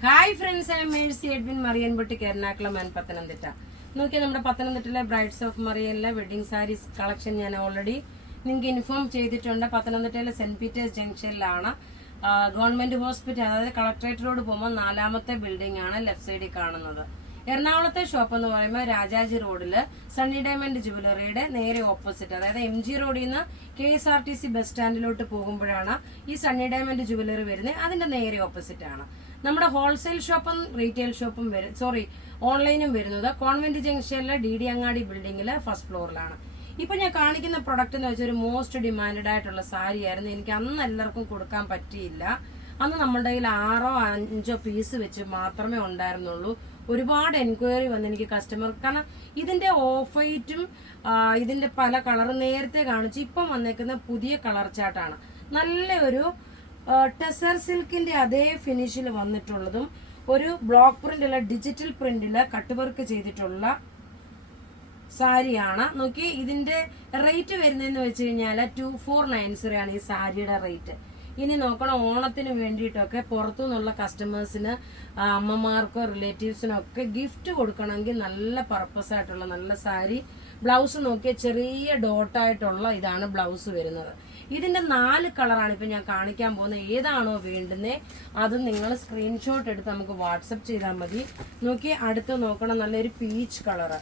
Hi friends, I am Mercy Edwin മറിയൻപൊട്ടി Ernakulam and Pathanamthitta. നോക്കിയാൽ നമ്മുടെ പത്തനംതിട്ടയിലെ ബ്രൈഡ്സ് ഓഫ് മറിയനിലെ വെഡിങ് സാരീസ് കളക്ഷൻ ഞാൻ ഓൾറെഡി നിങ്ങൾക്ക് ഇൻഫോം ചെയ്തിട്ടുണ്ട്. പത്തനംതിട്ടയിലെ സെന്റ് പീറ്റേഴ്സ് ജംഗ്ഷനിലാണ് ഗവൺമെന്റ് ഹോസ്പിറ്റൽ, അതായത് കളക്ടറേറ്റ് റോഡ് പോകുമ്പോൾ 4ാമത്തെ ബിൽഡിംഗ് ആണ് ലെഫ്റ്റ് സൈഡിൽ കാണുന്നത്. എറണാകുളത്തെ ഷോപ്പ് എന്ന് പറയുമ്പോൾ രാജാജി റോഡില് സണ്ണി ഡയമണ്ട് ജുവലറിയുടെ നേരെ ഓപ്പോസിറ്റ്, അതായത് MG റോഡിൽ നിന്ന് KSRTC ബസ് സ്റ്റാൻഡിലോട്ട് പോകുമ്പോഴാണ് ഈ സണ്ണി ഡയമണ്ട് ജുവലറി വരുന്നത്. അതിന്റെ നേരെ ഓപ്പോസിറ്റ് ആണ് നമ്മുടെ ഹോൾസെയിൽ ഷോപ്പും റീറ്റെയിൽ ഷോപ്പും ഓൺലൈനും വരുന്നത് കോൺവെന്റ് ജംഗ്ഷനിലെ DD അങ്ങാടി ബിൽഡിംഗിലെ ഫസ്റ്റ് ഫ്ലോറിലാണ്. ഇപ്പൊ ഞാൻ കാണിക്കുന്ന പ്രൊഡക്റ്റ് എന്ന് വെച്ചാൽ ഒരു മോസ്റ്റ് ഡിമാൻഡഡ് ആയിട്ടുള്ള സാരി ആയിരുന്നു. എനിക്ക് അന്ന് എല്ലാവർക്കും കൊടുക്കാൻ പറ്റിയില്ല. അന്ന് നമ്മുടെ കയ്യിൽ 6ഓ 5ഓ പീസ് വെച്ച് മാത്രമേ ഉണ്ടായിരുന്നുള്ളൂ. ഒരുപാട് എൻക്വയറി വന്ന് എനിക്ക് കസ്റ്റമർ, കാരണം ഇതിന്റെ ഓഫ് വൈറ്റും ഇതിന്റെ പല കളർ നേരത്തെ കാണിച്ചു. ഇപ്പം വന്നേക്കുന്ന പുതിയ കളർ ചാർട്ടാണ്. നല്ലൊരു ടെസർ സിൽക്കിന്റെ അതേ ഫിനിഷിൽ വന്നിട്ടുള്ളതും ഒരു ബ്ലോക്ക് പ്രിന്റിലെ ഡിജിറ്റൽ പ്രിന്റില് കട്ട് വർക്ക് ചെയ്തിട്ടുള്ള സാരിയാണ്. നോക്കി, ഇതിന്റെ റേറ്റ് വരുന്നതെന്ന് വെച്ച് കഴിഞ്ഞാൽ 2490 ആണ് ഈ സാരിയുടെ റേറ്റ്. ഇനി നോക്കണം, ഓണത്തിന് വേണ്ടിയിട്ടൊക്കെ പുറത്തുനിന്നുള്ള കസ്റ്റമേഴ്സിന്, അമ്മമാർക്കോ റിലേറ്റീവ്സിനോ ഒക്കെ ഗിഫ്റ്റ് കൊടുക്കണമെങ്കിൽ നല്ല പർപ്പസ് ആയിട്ടുള്ള നല്ല സാരി. ബ്ലൗസ് നോക്കിയ ചെറിയ ഡോട്ടായിട്ടുള്ള ഇതാണ് ബ്ലൗസ് വരുന്നത്. ഇതിന്റെ 4 കളറാണ് ഇപ്പൊ ഞാൻ കാണിക്കാൻ പോകുന്നത്. ഏതാണോ വേണ്ടുന്നത് അത് നിങ്ങൾ സ്ക്രീൻഷോട്ട് എടുത്ത് നമുക്ക് വാട്സപ്പ് ചെയ്താൽ മതി. നോക്കി, അടുത്ത് നോക്കണം, നല്ലൊരു പീച്ച് കളറ്.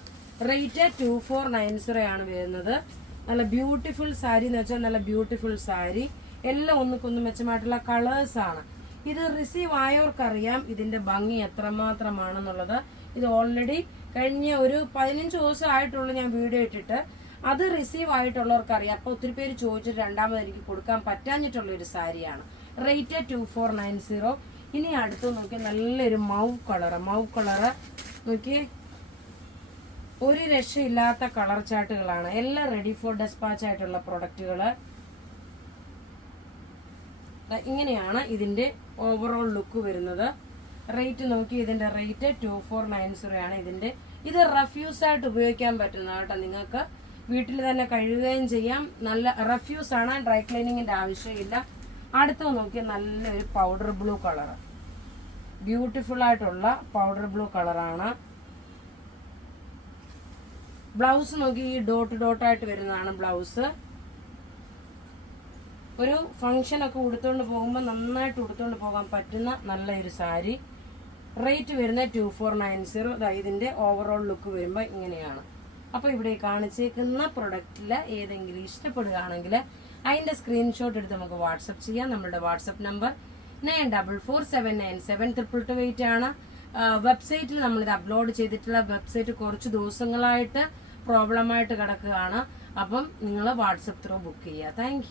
റേറ്റ് 2490 ആണ് വരുന്നത്. നല്ല ബ്യൂട്ടിഫുൾ സാരി എന്ന് വെച്ചാൽ നല്ല ബ്യൂട്ടിഫുൾ സാരി. എല്ലാം ഒന്നുക്കൊന്നും മെച്ചമായിട്ടുള്ള കളേഴ്സ് ആണ്. ഇത് റിസീവ് ആയവർക്കറിയാം ഇതിന്റെ ഭംഗി എത്രമാത്രമാണെന്നുള്ളത്. ഇത് ഓൾറെഡി കഴിഞ്ഞ ഒരു 15 ദിവസം ആയിട്ടുള്ള ഞാൻ വീഡിയോ ഇട്ടിട്ട്, അത് റിസീവ് ആയിട്ടുള്ളവർക്ക് അറിയാം. അപ്പൊ ഒത്തിരി പേര് ചോദിച്ചിട്ട് രണ്ടാമത് എനിക്ക് കൊടുക്കാൻ പറ്റാഞ്ഞിട്ടുള്ള ഒരു സാരിയാണ്. റേറ്റ് 2490. ഇനി അടുത്ത് നോക്കി, നല്ലൊരു മൗവ് കളറ് നോക്കി, ഒരു രക്ഷയില്ലാത്ത കളർ ചാർട്ടുകളാണ്. എല്ലാം റെഡി ഫോർ ഡെസ്പാച്ച് ആയിട്ടുള്ള പ്രൊഡക്റ്റുകള്. ഇങ്ങനെയാണ് ഇതിന്റെ ഓവറോൾ ലുക്ക് വരുന്നത്. റേറ്റ് നോക്കി, ഇതിന്റെ റേറ്റ് 2490 ആണ്. ഇത് റഫ്യൂസ് ആയിട്ട് ഉപയോഗിക്കാൻ പറ്റുന്ന കേട്ടോ. നിങ്ങൾക്ക് വീട്ടിൽ തന്നെ കഴുകുകയും ചെയ്യാം. നല്ല റഫ്യൂസ് ആണ്, ഡ്രൈ ക്ലീനിങ്ങിന്റെ ആവശ്യമില്ല. അടുത്ത് നോക്കി, നല്ലൊരു പൗഡർ ബ്ലൂ കളറ്, ബ്യൂട്ടിഫുൾ ആയിട്ടുള്ള പൗഡർ ബ്ലൂ കളറാണ്. ബ്ലൗസ് നോക്കി, ഈ ഡോട്ടായിട്ട് വരുന്നതാണ് ബ്ലൗസ്. ഒരു ഫംഗ്ഷൻ ഒക്കെ ഉടുത്തോണ്ട് പോകുമ്പോൾ നന്നായിട്ട് ഉടുത്തോണ്ട് പോകാൻ പറ്റുന്ന നല്ലൊരു സാരി. റേറ്റ് വരുന്നത് 2490. ഇതിന്റെ ഓവറോൾ ലുക്ക് വരുമ്പോൾ ഇങ്ങനെയാണ്. അപ്പൊ ഇവിടെ കാണിച്ചേക്കുന്ന പ്രൊഡക്റ്റില് ഏതെങ്കിലും ഇഷ്ടപ്പെടുകയാണെങ്കിൽ അതിന്റെ സ്ക്രീൻഷോട്ട് എടുത്ത് നമുക്ക് വാട്സപ്പ് ചെയ്യാം. നമ്മളുടെ വാട്സപ്പ് നമ്പർ 9447972228 ആണ്. വെബ്സൈറ്റിൽ നമ്മളിത് അപ്ലോഡ് ചെയ്തിട്ടുള്ള വെബ്സൈറ്റ് കുറച്ച് ദിവസങ്ങളായിട്ട് പ്രോബ്ലമായിട്ട് കിടക്കുകയാണ്. അപ്പം നിങ്ങൾ വാട്സപ്പ് ത്രൂ ബുക്ക് ചെയ്യുക. താങ്ക്